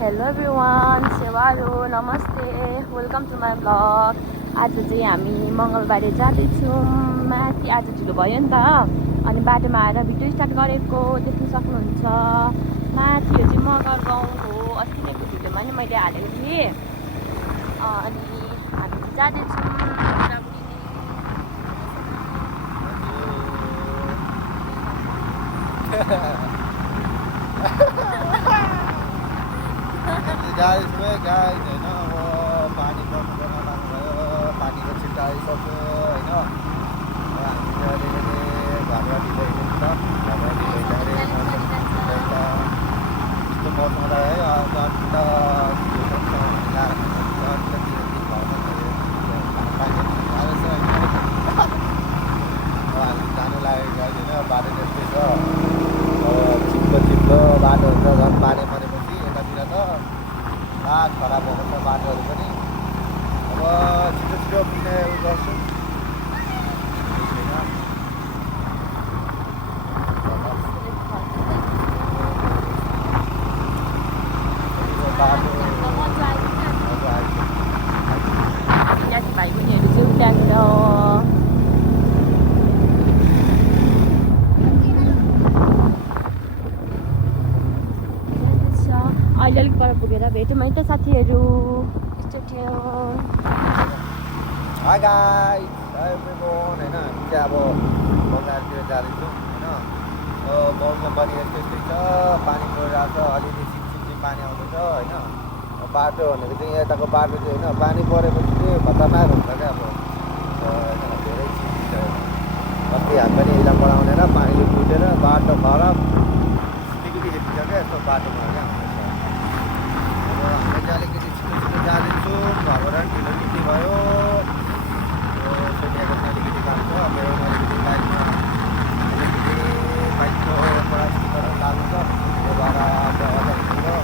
Hello everyone, सेवारो नमस्ते, welcome to my blog. आज चाहिँ हामी मङ्गलबारे जाँदैछौँ माथि। आज ढिलो भयो नि त, अनि बाटोमा आएर भिडियो स्टार्ट गरेको देख्न सक्नुहुन्छ। माथि यो चाहिँ मगर गाउँ हो, अस्ति नै भिडियोमा नि मैले हालेको थिएँ। अनि हामी चाहिँ जाँदैछौँ। guys, होइन अब पानी पर्नु गर्न लाग्नुभयो, पानीको छिट्टा आइसक्यो होइन। अब हामीले अलिकति घरमा ढिलो हिँड्नु छ, घरमा ढिलो हिँड्दाखेरि यस्तो मौसम है हामी जानु लागेको होइन। बाटो त्यस्तै छ, चिप्लो बाटो हुन्छ। झन् पानी परेपछि यतातिर त खराब भएको छ बाटोहरू पनि। अब छिटो पुग्ने उयो गर्छु। अहिले अलिक पर पुगेर भेटौँ है त साथीहरू। हाई गाइस, एभ्रिवन होइन। हामी चाहिँ अब बजारतिर जाँदैछौँ होइन। मौसम पनि यस्तै छ, पानी परिरहेको छ, अलिअलि सिमसिम पानी आउँदैछ होइन। बाटो भनेको चाहिँ यताको बाटो चाहिँ होइन, पानी परेपछि चाहिँ खतरनाक हुन्छ क्या। अब होइन धेरै चिज छ। अस्ति हामी पनि इलाम बढाउनेर पानीले फुटेर बाटो खराब सिलगढी यति छ क्या यस्तो बाटोमा क्या। अब हामी चाहिँ अलिकति छिटो जाँदैछु। घरबाट ढिलो निस्कि भयो। सोनियाको चाहिँ अलिकति काम छ, मेरो अलिकति बाइकको पढाइबाट लाग्नु छ। त्यो भएर हिँड्नु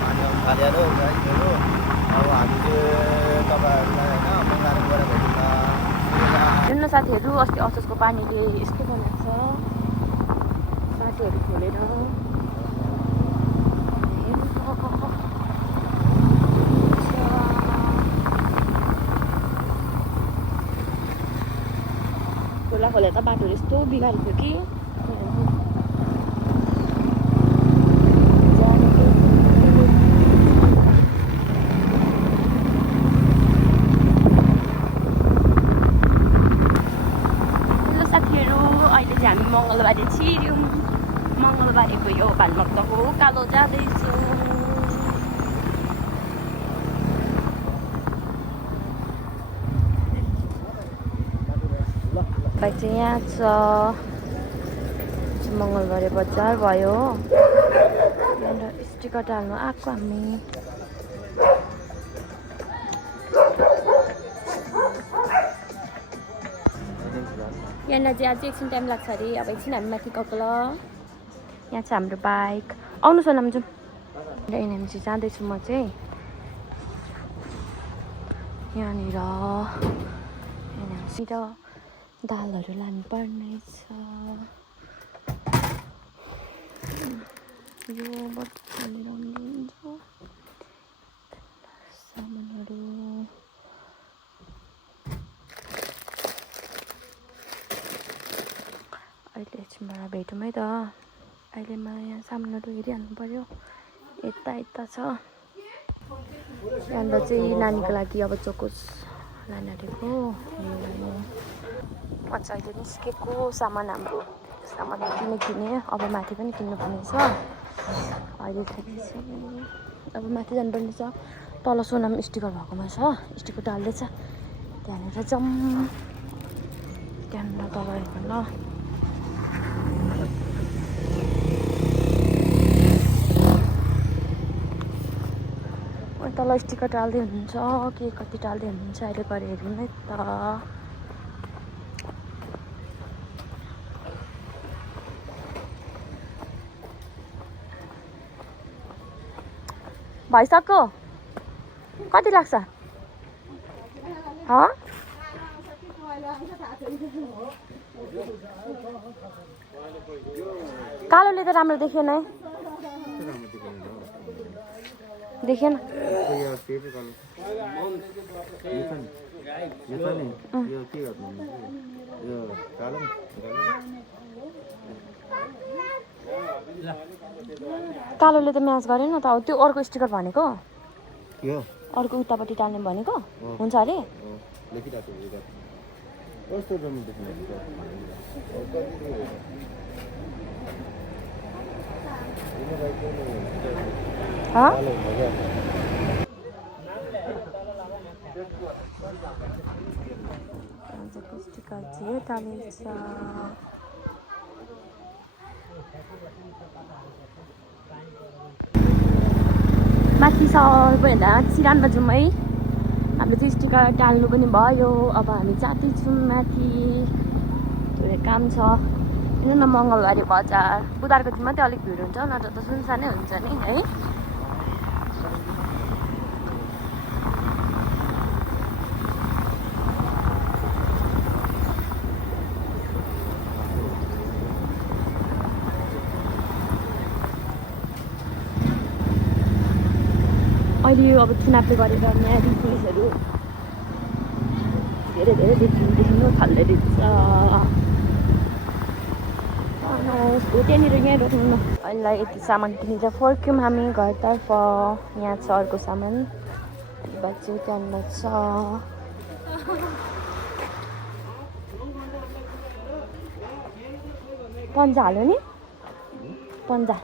पानी आउनु थाल्यो गाइसहरू। अब हामी चाहिँ तपाईँहरूलाई होइन मङ्गाएर गएर भेट्छ हेर्नु साथीहरू, अस्ति असोजको पानीले यस्तो बनाएको छ बाटोहरू खोलेर। खोला खोलेर त बाटोहरू यस्तो बिगारेको थियो कि। हामी मङ्गलबारे छिर्यौँ। मङ्गलबारेको यो भानुभक्तको कालो जाँदैछु। बाइक चाहिँ यहाँ छ। मङ्गलबारे बजार भयो। स्टिकर टाल्नु आएको हामी। यहाँनिर चाहिँ अझै एकछिन टाइम लाग्छ अरे। अब एकछिन हामी माथि गएको ल। यहाँ छ हाम्रो बाइक। आउनुहोस् न जाउँ। एनएमसी जाँदैछु म चाहिँ। यहाँनिर एनएमसी र दालहरू लानुपर्ने छ। यो बटुलेर हुन्छ सामानहरू। अहिले एकछिनबाट भेटौँ है त। अहिले मलाई यहाँ सामानहरू हेरिहाल्नु पऱ्यो। यता छ। यहाँनिर चाहिँ नानीको लागि अब चोकोस लान आँटेको। अच्छा अहिले निस्केको सामान हाम्रो सामानहरू किने। अब माथि पनि किन्नुपर्ने छ। अहिले चाहिँ अब माथि जानुपर्ने छ। तल सोनाम स्टिकर भएकोमा छ, स्टिकर टाल्दैछ। त्यहाँनिर जाउँ। त्यहाँनिर तल हेर्नु ल। तल स्टिकर टाल्दै हुनुहुन्छ के कति टाल्दै हुनुहुन्छ अहिले गएर हेरौँ है त। भइसक्यो। कति लाग्छ? कालोले त राम्रो देखेन है। देखेन यो सेतो कलर यो छ नि यो के गर्नु यो कालो कालोले त म्याच गरेन त अब त्यो अर्को स्टिकर भनेको के हो अर्को उतापट्टि टाल्ने भनेको हुन्छ अरे लेखिरहेको छु कस्तो रमिलो देख्नु स्टिकर चाहिँ टालेछ माथि सबैभन्दा सिरानमा जाउँ है हाम्रो चाहिँ स्टिकर टाल्नु पनि भयो अब हामी जाँदैछौँ माथि त्यो काम छ हेर्नु न मङ्गलबारे बजार बुधबारको दिन मात्रै अलिक भिड हुन्छ नत्र त सुनसानै हुन्छ नि है अहिले यो अब चुनावले गरेर यहाँ रिफेसहरू धेरै धेरै देखिनु थाल्दै रहेछ त्यहाँनिर यहाँ रोक्नु न अहिले यति सामान किनेर फर्क्यौँ हामी घरतर्फ यहाँ छ अर्को सामान बाँच्यो त्यहाँनिर छ पन्जा हाल्यो नि पन्जा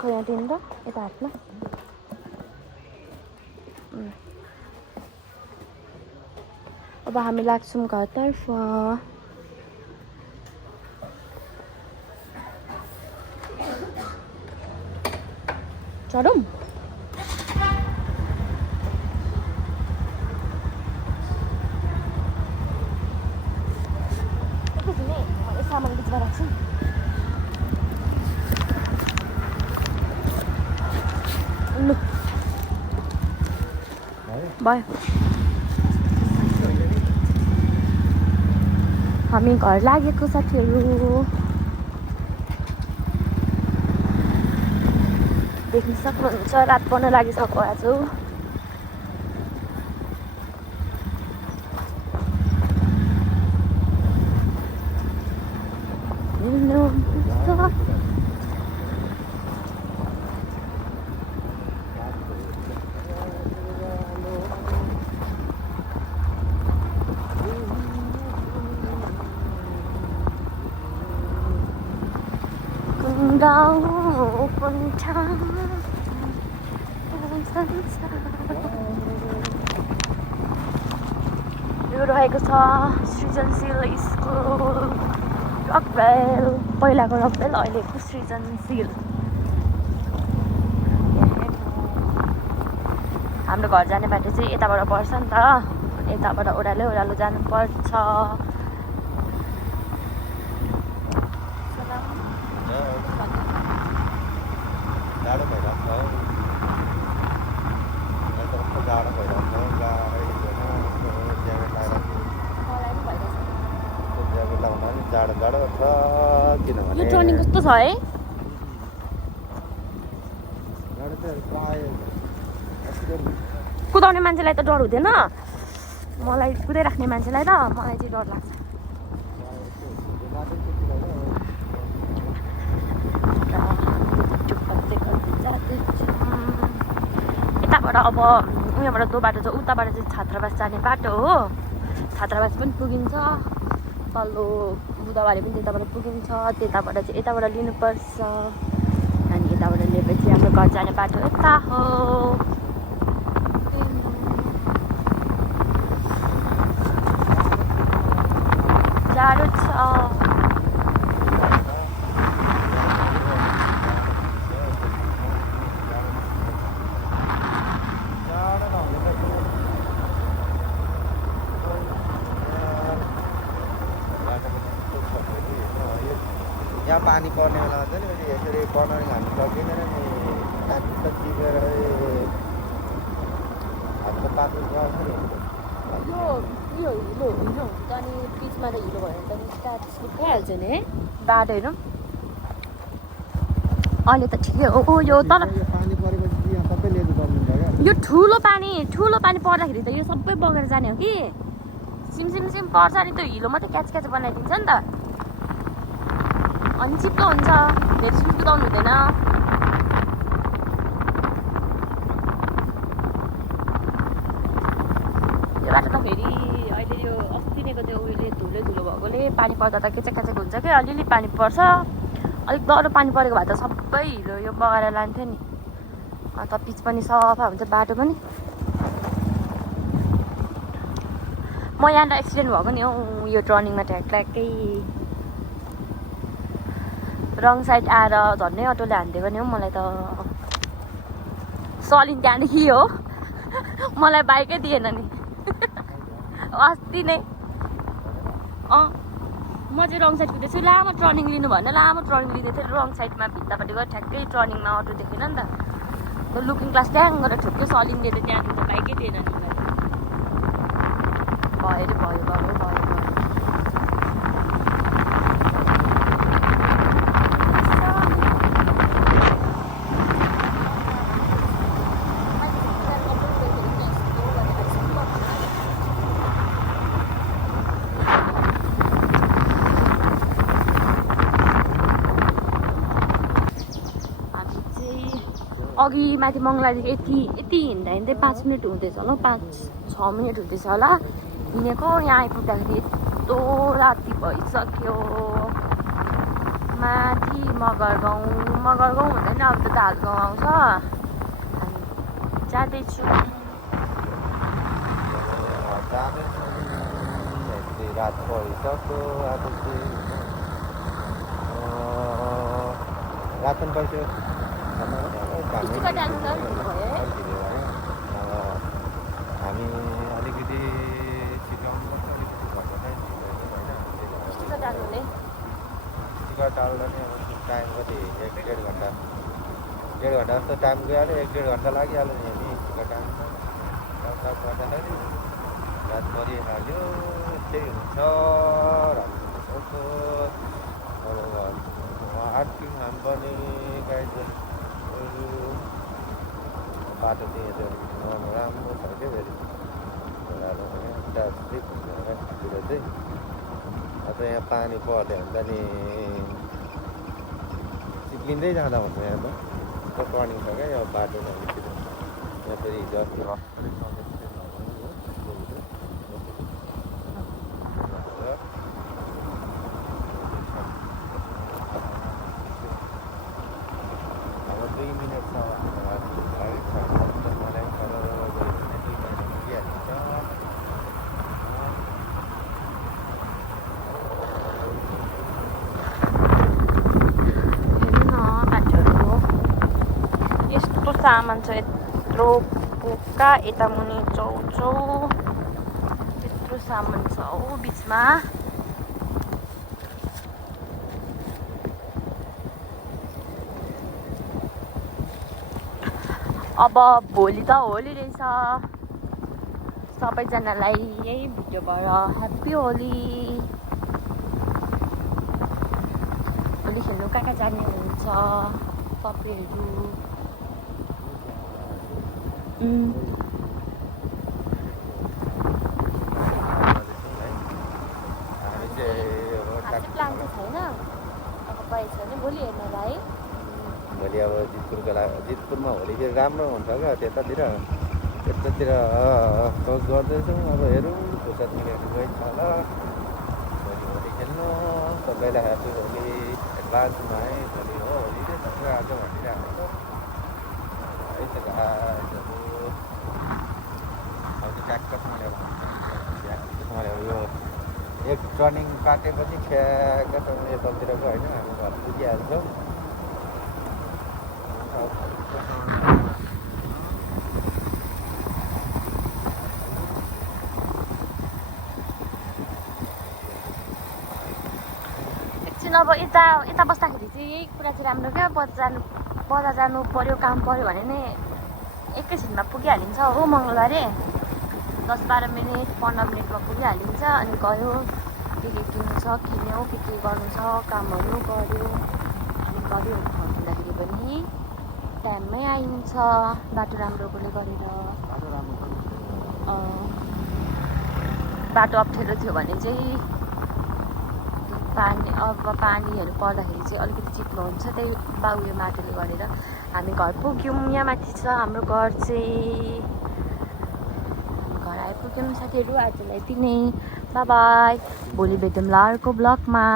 खै यहाँ दिनु त यता हातमा अब हामी लाग्छौँ घरतर्फ चढौँ सामान बिचमा राख्छौँ भयो हामी घर लागेको साथीहरू देख्न सक्नुहुन्छ रात पर्न लागिसक्यो आज यो रहेको छ सृजनशील स्कुल रकभेल पहिलाको रकभेल अहिलेको सृजनशील हाम्रो घर जाने बाटो चाहिँ यताबाट पर्छ नि त यताबाट ओह्रालो ओह्रालो जानुपर्छ जाडो भइरहेको छ जाडो भइरहेको छ ज्याकेट लाउन अलिक जाडो जाडो छ किनभने यो टर्निङ कस्तो छ है कुदाउने मान्छेलाई त डर हुँदैन मलाई कुदाइराख्ने मान्छेलाई त मलाई चाहिँ डर लाग्छ यताबाट अब उयोबाट दो बाटो छ उताबाट चाहिँ छात्रावास जाने बाटो हो छात्रावास पनि पुगिन्छ तल्लो बुधबारे पनि त्यताबाट पुगिन्छ त्यताबाट चाहिँ यताबाट लिनुपर्छ अनि यताबाट लिएपछि हाम्रो घर जाने बाटो यता हो जाडो छ यहाँ पानी पर्ने बेलामा चाहिँ नि यसरी कर्नरिङ हाल्नु सकिँदैन नि हात टिपेर हातको पातो यो हिलो हिलो हिलो हुन्छ अनि पिचमा त हिलो भयो भने त स्टार्ट स्लिप भइहाल्छ नि है बाटोहरू अहिले त ठिकै हो यो तर पानी परेपछि यहाँ सबै लिएर पर्नुहुन्छ क्या यो ठुलो पानी पर्दाखेरि त यो सबै बगेर जाने हो कि सिम पर्छ अनि त्यो हिलो मात्रै क्याच बनाइदिन्छ नि त अनि चिप्लो हुन्छ धेरै सिम कुदाउनु हुँदैन यो बाटो त फेरि अहिले यो अस्ति नैको त्यो उहिले धुलो भएकोले पानी पर्दा त केचेक हुन्छ क्या अलिअलि पानी पर्छ अलिक डह्रो पानी परेको भए त सबै हिलो यो बगाएर लान्थ्यो नि अन्त पिच पनि सफा हुन्छ बाटो पनि म यहाँनिर एक्सिडेन्ट भएको नि हौ यो टर्निङमा ठ्याक्कै रङ साइड आएर झन्डै अटोले हानिदिएको नि हौ मलाई त सलिन त्यहाँदेखि हो मलाई बाइकै दिएन नि अस्ति नै म चाहिँ रङ साइड कुदेछु लामो टर्निङ लिनु भनेर लामो टर्निङ लिँदै थिएँ रङ साइडमा भित्तापट्टि गएर ठ्याक्कै टर्निङमा अटो देखेन नि त लुकिङ ग्लास ट्याङ गरेर ठुक्कै सलिनले त त्यहाँ त बाइकै दिएन नि मलाई भयो अघि माथि मङ्गलादेखि यति हिँड्दै 5 मिनट हुँदैछ होला 5-6 मिनट हुँदैछ होला हिँडेको यहाँ आइपुग्दाखेरि यस्तो राति भइसक्यो माथि मगर गाउँ हुँदैन अब त धाल गाउँ आउँछ जाँदैछु रात भइसक्यो अब रात पनि भइसक्यो हामी अलिकति टिकट टाल्दा नि अब टाइम कति 1-1.5 घन्टा 1.5 घन्टा जस्तो टाइम गइहाल्यो 1-1.5 घन्टा लागिहाल्यो नि हामी टिकट टाल्नु गर्दाखेरि रात परिहाल्यो त्यही हुन्छ आर्थिङ हाम पनि गाइड बाटो चाहिँ राम्रो छ क्या फेरि चाहिँ अब यहाँ पानी पर्यो भने त नि चिप्लिँदै जाँदा हुन्छ यहाँ त टर्निङ छ क्या यो बाटो यहाँ फेरि हिजो अस्ति सामान छ यत्रो पोका यता मुनि चौचौ यत्रो सामान छ हौ बिचमा अब भोलि त होली रहेछ सबैजनालाई यही भिडियोबाट ह्याप्पी होली होली खेल्नु कहाँ जाने हुनुहुन्छ तपाईँहरू प्लान त छैन अब पाइन्छ भने भोलि हेर्नलाई भोलि अब जितपुरमा होली फेरि राम्रो हुन्छ क्या त्यतातिर सोच गर्दैछौँ अब हेरौँ फुर्सद निकाल्नु गइन्छ होला भोलि होली खेल्नु सबैलाई ह्याप्पी होली एडभान्समा है भोलि हो होली चाहिँ सबै आज भनिरहेको है त घाँसहरू अब चाहिँ ट्याक्कसँगले यो एक टर्निङ काटेपछि ठ्याक्कसँगले यतातिर गयो होइन हामी घर पुगिहाल्छौँ एकछिन अब यता बस्दाखेरि चाहिँ यही कुरा चाहिँ राम्रो क्या बजार जानु पर्यो काम पर्यो भने नै एकैछिनमा पुगिहालिन्छ हो मङ्गलबारे 10-12 मिनट 15 मिनटमा पुगिहालिन्छ अनि गयो के किन्नु छ किन्यो के गर्नु छ कामहरू गर्यो अनि गऱ्यो भन्दाखेरि पनि टाइममै आइन्छ बाटो राम्रोले गरेर बाटो अप्ठ्यारो थियो भने चाहिँ पानीहरू पर्दाखेरि चाहिँ अलिकति चिप्लो हुन्छ त्यही उयो माटोले गरेर हामी घर पुग्यौँ यहाँ माथि छ हाम्रो घर चाहिँ घर आइपुग्यौँ साथीहरू आजलाई यति नै बाई बाई भोलि भेटौँला अर्को ब्लगमा